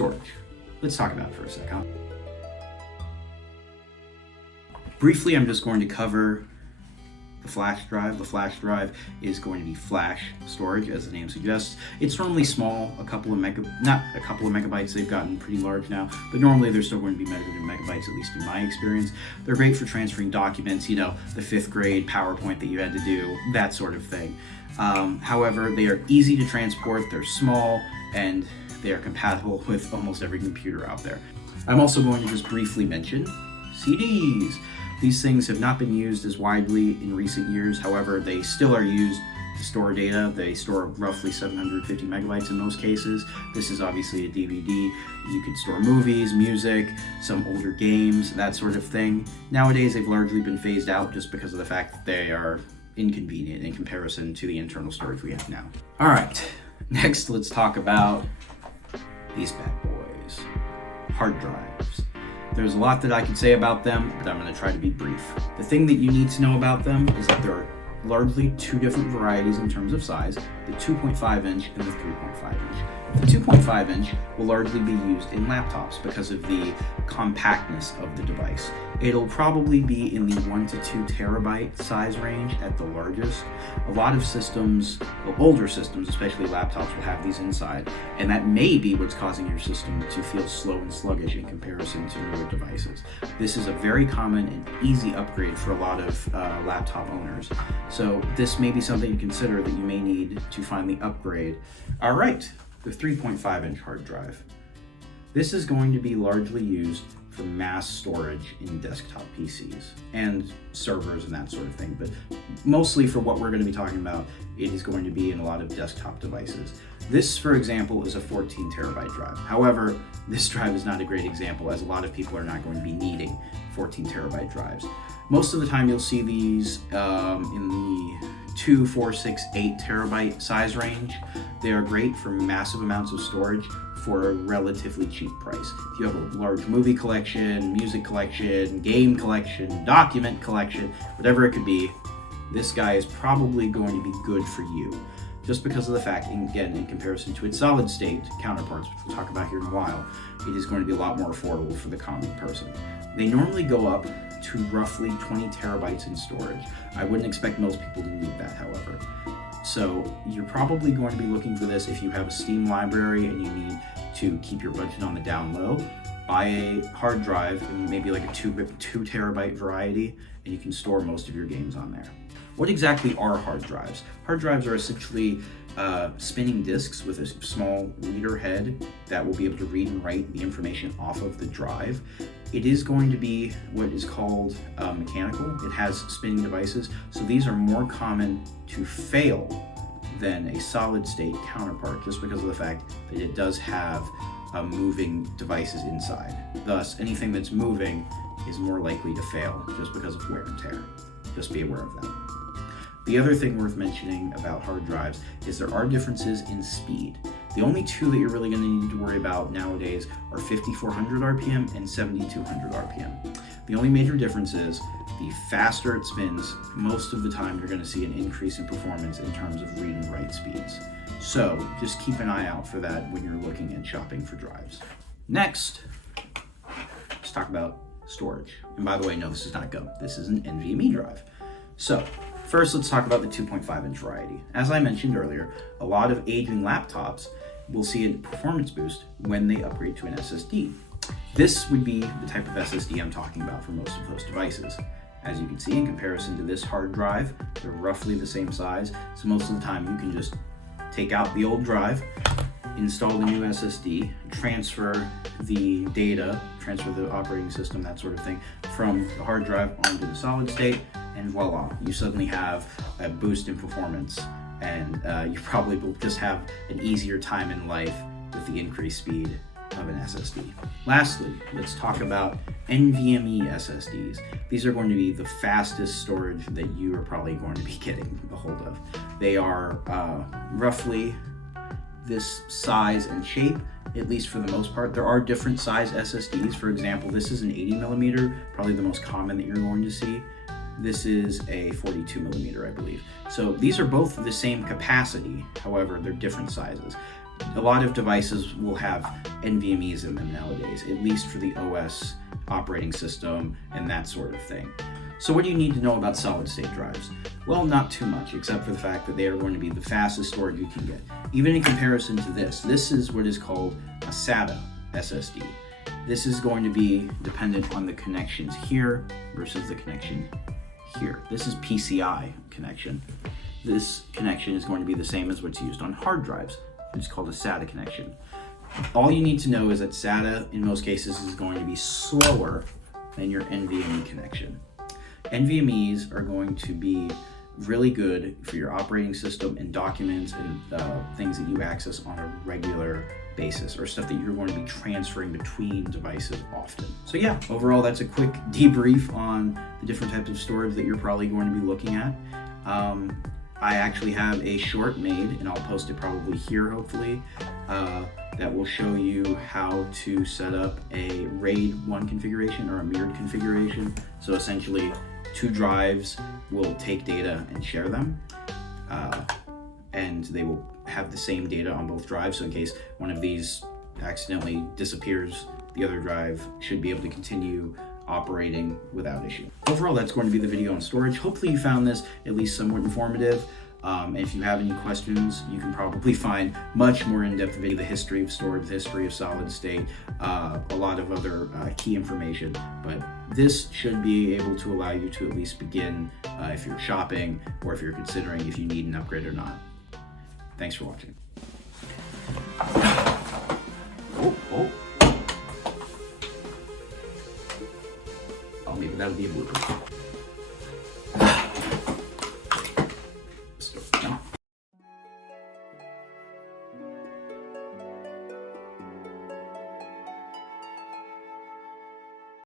storage. Let's talk about it for a second. Briefly, I'm just going to cover the flash drive. The flash drive is going to be flash storage, as the name suggests. It's normally small, not a couple of megabytes, they've gotten pretty large now, but normally they're still going to be measured in megabytes, at least in my experience. They're great for transferring documents, the 5th grade PowerPoint that you had to do, that sort of thing. However, they are easy to transport, they're small, and they are compatible with almost every computer out there. I'm also going to just briefly mention CDs. These things have not been used as widely in recent years. However, they still are used to store data. They store roughly 750 megabytes in most cases. This is obviously a DVD. You could store movies, music, some older games, that sort of thing. Nowadays, they've largely been phased out just because of the fact that they are inconvenient in comparison to the internal storage we have now. All right, next let's talk about these bad boys, hard drives. There's a lot that I could say about them, but I'm going to try to be brief. The thing that you need to know about them is that there are largely two different varieties in terms of size, the 2.5 inch and the 3.5 inch. The 2.5 inch will largely be used in laptops because of the compactness of the device. It'll probably be in the 1 to 2 terabyte size range at the largest. A lot of systems, older systems, especially laptops, will have these inside, and that may be what's causing your system to feel slow and sluggish in comparison to newer devices. This is a very common and easy upgrade for a lot of laptop owners. So this may be something to consider that you may need to finally upgrade. All right. The 3.5 inch hard drive. This is going to be largely used for mass storage in desktop PCs and servers and that sort of thing, but mostly for what we're going to be talking about, it is going to be in a lot of desktop devices. This, for example, is a 14 terabyte drive. However, this drive is not a great example, as a lot of people are not going to be needing 14 terabyte drives. Most of the time you'll see these in the 2, 4, 6, 8 terabyte size range. They are great for massive amounts of storage for a relatively cheap price. If you have a large movie collection, music collection, game collection, document collection, whatever it could be, this guy is probably going to be good for you. Just because of the fact, again, in comparison to its solid state counterparts, which we'll talk about here in a while, it is going to be a lot more affordable for the common person. They normally go up to roughly 20 terabytes in storage. I wouldn't expect most people to need that, however. So you're probably going to be looking for this if you have a Steam library and you need to keep your budget on the down low. Buy a hard drive, and maybe like a 2 terabyte variety, and you can store most of your games on there. What exactly are hard drives? Hard drives are essentially spinning disks with a small reader head that will be able to read and write the information off of the drive. It is going to be what is called mechanical. It has spinning devices, so these are more common to fail than a solid state counterpart, just because of the fact that it does have moving devices inside. Thus, anything that's moving is more likely to fail just because of wear and tear. Just be aware of that. The other thing worth mentioning about hard drives is there are differences in speed. The only two that you're really going to need to worry about nowadays are 5400 RPM and 7200 RPM. The only major difference is the faster it spins, most of the time you're going to see an increase in performance in terms of read and write speeds. So just keep an eye out for that when you're looking and shopping for drives. Next, let's talk about storage. And by the way, no, this is not a GUM. This is an NVMe drive. So first, let's talk about the 2.5 inch variety. As I mentioned earlier, a lot of aging laptops will see a performance boost when they upgrade to an SSD. This would be the type of SSD I'm talking about for most of those devices. As you can see, in comparison to this hard drive, they're roughly the same size, so most of the time you can just take out the old drive, install the new SSD, transfer the data, transfer the operating system, that sort of thing, from the hard drive onto the solid state, and voila, you suddenly have a boost in performance, and you probably will just have an easier time in life with the increased speed of an SSD. Lastly, let's talk about NVMe SSDs. These are going to be the fastest storage that you are probably going to be getting a hold of. They are roughly this size and shape, at least for the most part. There are different size SSDs. For example, this is an 80 millimeter, probably the most common that you're going to see. This is a 42 millimeter, I believe. So these are both the same capacity, however, they're different sizes. a lot of devices will have NVMe's in them nowadays, at least for the OS operating system and that sort of thing. So what do you need to know about solid state drives? Well, not too much, except for the fact that they are going to be the fastest storage you can get. Even in comparison to this is what is called a SATA SSD. This is going to be dependent on the connections here versus the connection here. This is PCI connection. This connection is going to be the same as what's used on hard drives. It's called a SATA connection. All you need to know is that SATA, in most cases, is going to be slower than your NVMe connection. NVMe's are going to be really good for your operating system and documents and things that you access on a regular basis, or stuff that you're going to be transferring between devices often. So yeah, overall that's a quick debrief on the different types of storage that you're probably going to be looking at. I actually have a short made, and I'll post it probably here hopefully, that will show you how to set up a RAID 1 configuration or a mirrored configuration. So essentially 2 drives will take data and share them, and they will have the same data on both drives. So in case one of these accidentally disappears, the other drive should be able to continue operating without issue. Overall, that's going to be the video on storage. Hopefully you found this at least somewhat informative. And if you have any questions, you can probably find much more in-depth video, the history of storage, the history of solid state, a lot of other key information. But this should be able to allow you to at least begin if you're shopping, or if you're considering if you need an upgrade or not. Thanks for watching. Oh, maybe that'll be a blooper.